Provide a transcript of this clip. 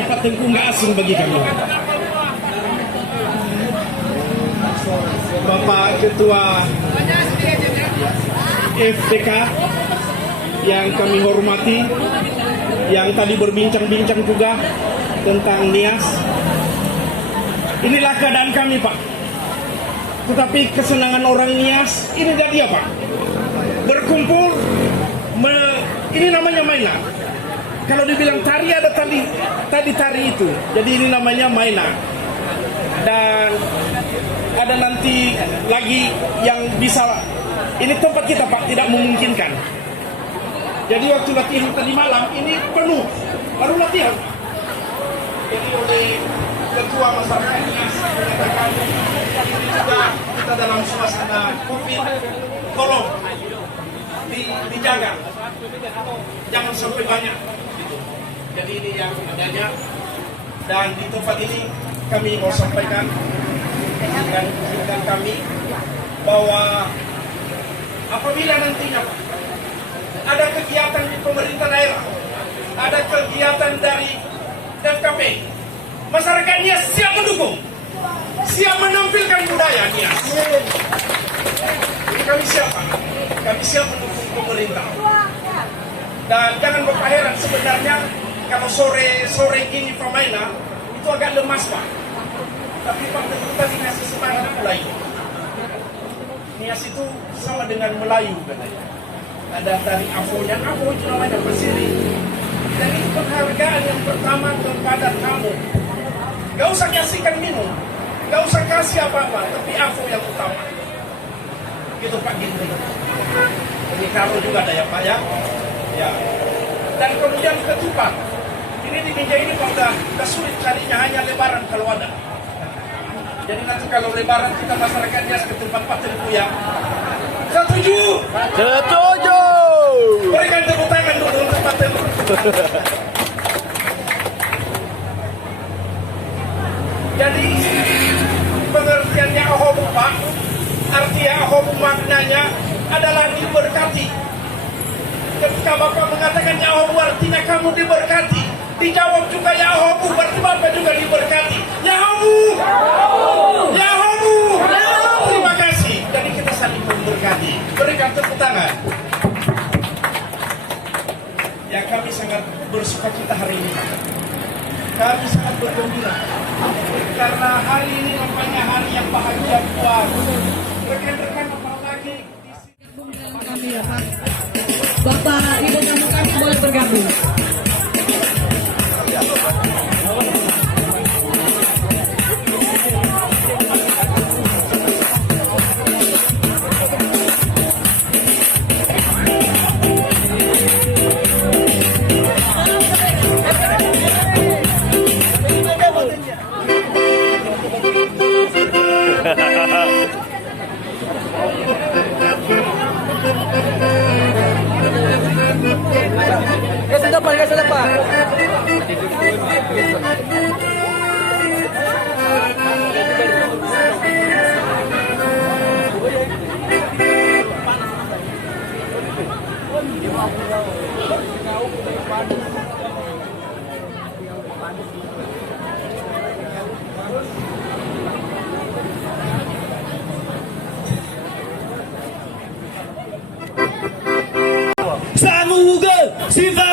karena Pak Tengku nggak asing bagi kami. Bapak Ketua FPK yang kami hormati, yang tadi berbincang-bincang juga tentang Nias. Inilah keadaan kami, Pak. Tetapi kesenangan orang Nias ini dia, Pak. Berkumpul, ini namanya mainan. Kalau dibilang tari, ada tadi tari itu. Jadi ini namanya mainan. Dan ada nanti lagi yang bisa, ini tempat kita, Pak, tidak memungkinkan. Jadi waktu latihan tadi malam ini penuh, baru latihan. Jadi oleh ketua masyarakat Nias menyatakan ini juga kita dalam suasana COVID, tolong dijaga, jangan sampai banyak. Gitu. Jadi ini yang adanya, dan di tempat ini kami mau sampaikan dengan kami bahwa apabila nantinya ada kegiatan di pemerintah daerah, ada kegiatan dari FKP, masyarakatnya siap mendukung, siap menampilkan budaya Nias. Kami siap, kami siap mendukung pemerintah. Dan jangan berheran sebenarnya kalau sore gini permainan itu agak lemas, Pak. Tapi Pak Teguh tadi ngasih semangat mulai. Nias itu sama dengan Melayu katanya. Ada tari Afonya, Afo itu namanya bersiri. Dan itu penghargaan yang pertama kepada kamu. Gak usah kasihkan minum, gak usah kasih apa-apa, tapi Afo yang utama. Gitu Pak Gindri. Ini kamu juga ada ya Pak ya. Ya. Dan kemudian ketupat. Ini di meja ini Pak udah sulit carinya, hanya lebaran kalau ada. Jadi nanti kalau lebaran kita masyarakatnya ke tempat Pak Tengku ya. Setuju? Setuju. Berikan tepuk tangan dulu untuk Pak Tengku. Jadi pengertiannya ahobu Pak, artinya ahobu maknanya adalah diberkati. Ketika Bapak mengatakan ya ahobu artinya kamu diberkati, dijawab juga ya ahobu berarti Bapak juga diberkati. Ya ahobu, ya ahobu, terima kasih. Jadi kita saling memberkati. Berikan tepuk tangan. Ya kami sangat bersukacita hari ini. Kami sangat bergembira karena hari ini nampaknya hari yang bahagia buat rekan-rekan apalagi kami ya Pak. Bapak Ibu tamu kami boleh bergabung. Kasih depan. Samuga Siva